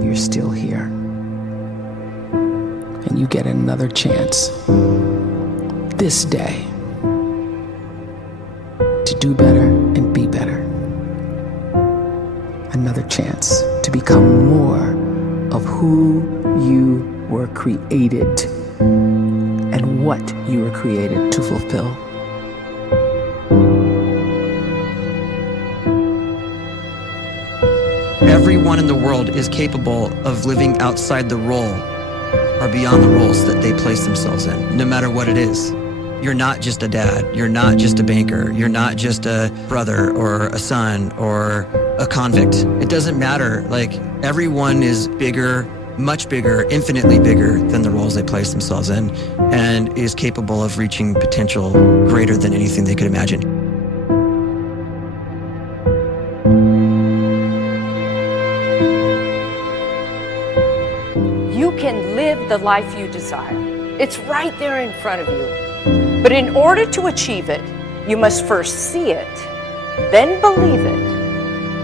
you're still here. And you get another chance this day to do better and be better. Another chance to become more of who you were created and what you were created to fulfill. Everyone in the world is capable of living outside the role or beyond the roles that they place themselves in, no matter what it is. You're not just a dad, you're not just a banker, you're not just a brother or a son or a convict. It doesn't matter. Like, everyone is bigger, much bigger, infinitely bigger than the roles they place themselves in, and is capable of reaching potential greater than anything they could imagine. You can live the life you desire. It's right there in front of you. But in order to achieve it, you must first see it, then believe it,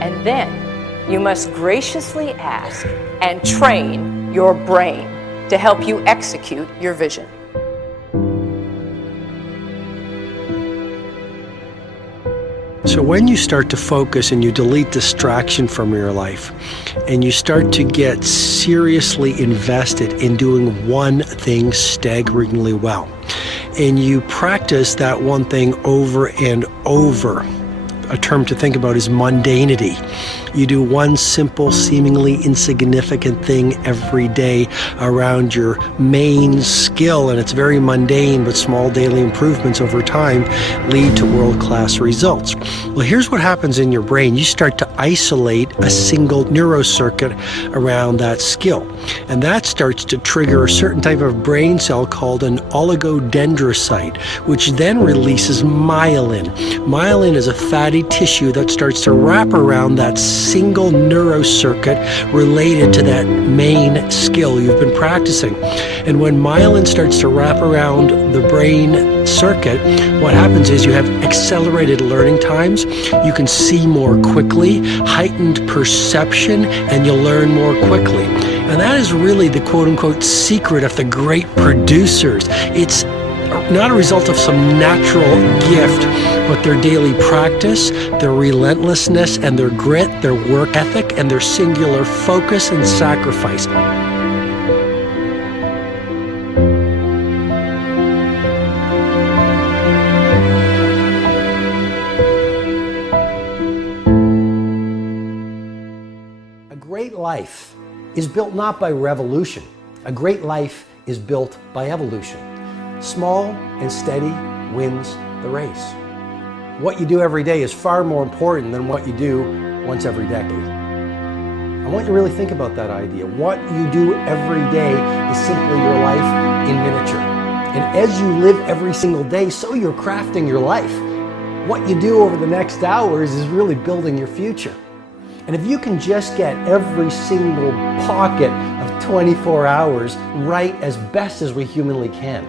and then you must graciously ask and train your brain to help you execute your vision. So when you start to focus and you delete distraction from your life, and you start to get seriously invested in doing one thing staggeringly well, and you practice that one thing over and over, a term to think about is mundanity. You do one simple, seemingly insignificant thing every day around your main skill, and it's very mundane, but small daily improvements over time lead to world-class results. Well, here's what happens in your brain. You start to isolate a single neurocircuit around that skill, and that starts to trigger a certain type of brain cell called an oligodendrocyte, which then releases myelin. Myelin is a fatty tissue that starts to wrap around that single neurocircuit related to that main skill you've been practicing. And when myelin starts to wrap around the brain circuit, what happens is you have accelerated learning times, you can see more quickly, heightened perception, and you'll learn more quickly. And that is really the quote-unquote secret of the great producers. It's not a result of some natural gift, but their daily practice, their relentlessness and their grit, their work ethic, and their singular focus and sacrifice. A great life is built not by revolution. A great life is built by evolution. Small and steady wins the race. What you do every day is far more important than what you do once every decade. I want you to really think about that idea. What you do every day is simply your life in miniature. And as you live every single day, so you're crafting your life. What you do over the next hours is really building your future. And if you can just get every single pocket of 24 hours right as best as we humanly can,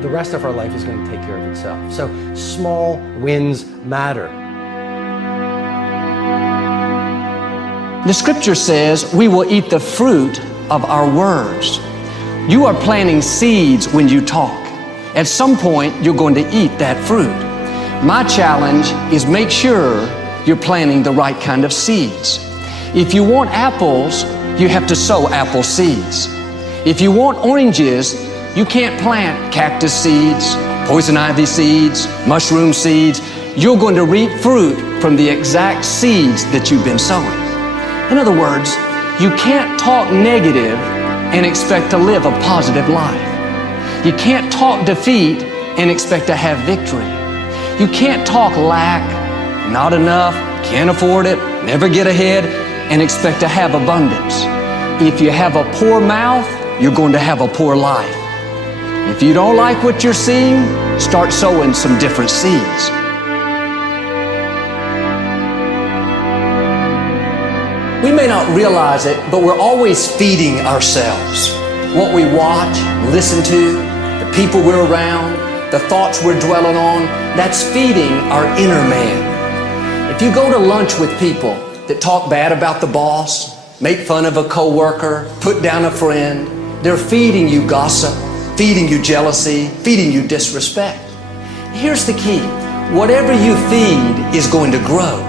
the rest of our life is going to take care of itself. So small wins matter. The scripture says we will eat the fruit of our words. You are planting seeds when you talk. At some point, you're going to eat that fruit. My challenge is make sure you're planting the right kind of seeds. If you want apples, you have to sow apple seeds. If you want oranges, you can't plant cactus seeds, poison ivy seeds, mushroom seeds. You're going to reap fruit from the exact seeds that you've been sowing. In other words, you can't talk negative and expect to live a positive life. You can't talk defeat and expect to have victory. You can't talk lack, not enough, can't afford it, never get ahead, and expect to have abundance. If you have a poor mouth, you're going to have a poor life. If you don't like what you're seeing, start sowing some different seeds. We may not realize it, but we're always feeding ourselves. What we watch, listen to, the people we're around, the thoughts we're dwelling on, that's feeding our inner man. If you go to lunch with people that talk bad about the boss, make fun of a coworker, put down a friend. They're feeding you gossip, feeding you jealousy, feeding you disrespect. Here's the key. Whatever you feed is going to grow.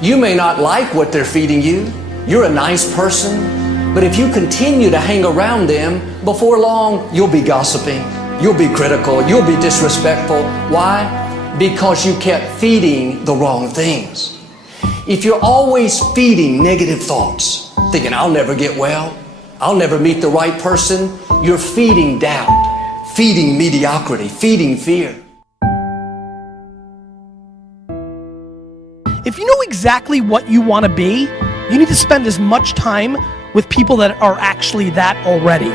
You may not like what they're feeding you. You're a nice person, but if you continue to hang around them, before long, you'll be gossiping, you'll be critical, you'll be disrespectful. Why? Because you kept feeding the wrong things. If you're always feeding negative thoughts, thinking, I'll never get well, I'll never meet the right person, you're feeding doubt, feeding mediocrity, feeding fear. If you know exactly what you want to be, you need to spend as much time with people that are actually that already.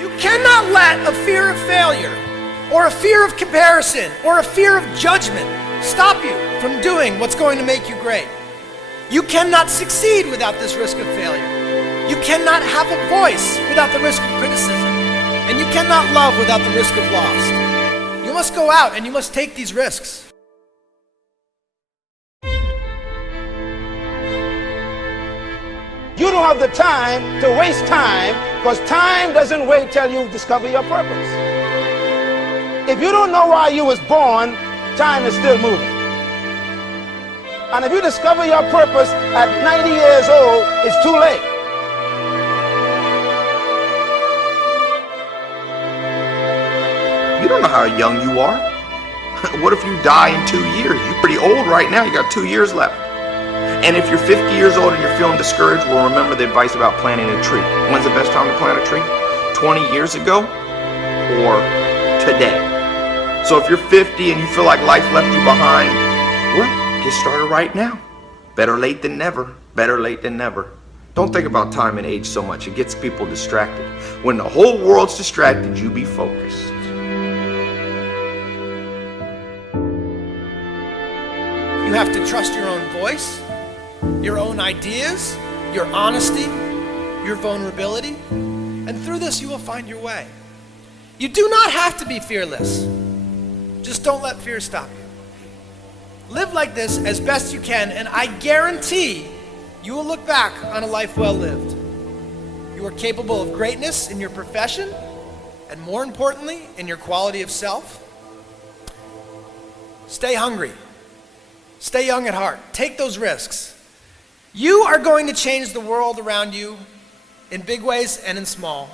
You cannot let a fear of failure, or a fear of comparison, or a fear of judgment stop you from doing what's going to make you great. You cannot succeed without this risk of failure. You cannot have a voice without the risk of criticism. And you cannot love without the risk of loss. You must go out and you must take these risks. You don't have the time to waste time, because time doesn't wait till you discover your purpose. If you don't know why you was born, time is still moving. And if you discover your purpose at 90 years old, it's too late. You don't know how young you are. What if you die in 2 years? You're pretty old right now. You got 2 years left. And if you're 50 years old and you're feeling discouraged, well, remember the advice about planting a tree. When's the best time to plant a tree? 20 years ago or today? So if you're 50 and you feel like life left you behind, well, get started right now. Better late than never. Better late than never. Don't think about time and age so much. It gets people distracted. When the whole world's distracted, you be focused. You have to trust your own voice, your own ideas, your honesty, your vulnerability, and through this you will find your way. You do not have to be fearless. Just don't let fear stop you. Live like this as best you can, and I guarantee you will look back on a life well lived. You are capable of greatness in your profession, and more importantly, in your quality of self. Stay hungry. Stay young at heart. Take those risks. You are going to change the world around you in big ways and in small.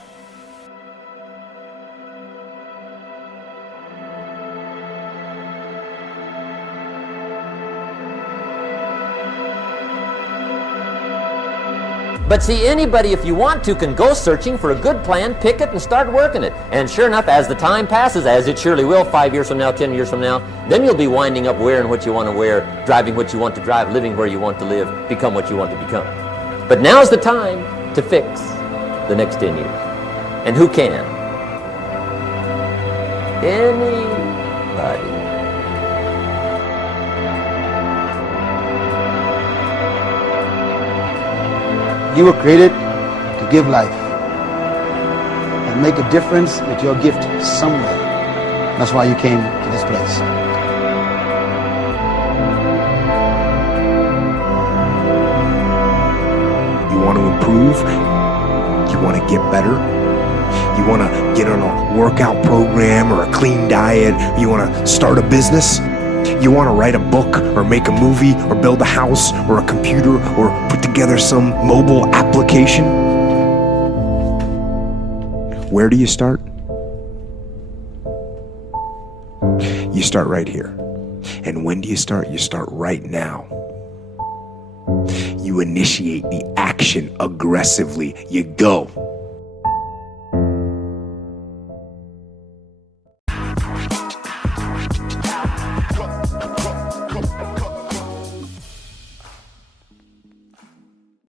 But see, anybody, if you want to, can go searching for a good plan, pick it, and start working it. And sure enough, as the time passes, as it surely will, 5 years from now, 10 years from now, then you'll be winding up wearing what you want to wear, driving what you want to drive, living where you want to live, become what you want to become. But now's the time to fix the next 10 years. And who can? Anybody. You were created to give life and make a difference with your gift somewhere. That's why you came to this place. You want to improve? You want to get better? You want to get on a workout program or a clean diet? You want to start a business? You want to write a book or make a movie or build a house or a computer or put together some mobile application? Where do you start? You start right here. And when do you start? You start right now. You initiate the action aggressively. You go.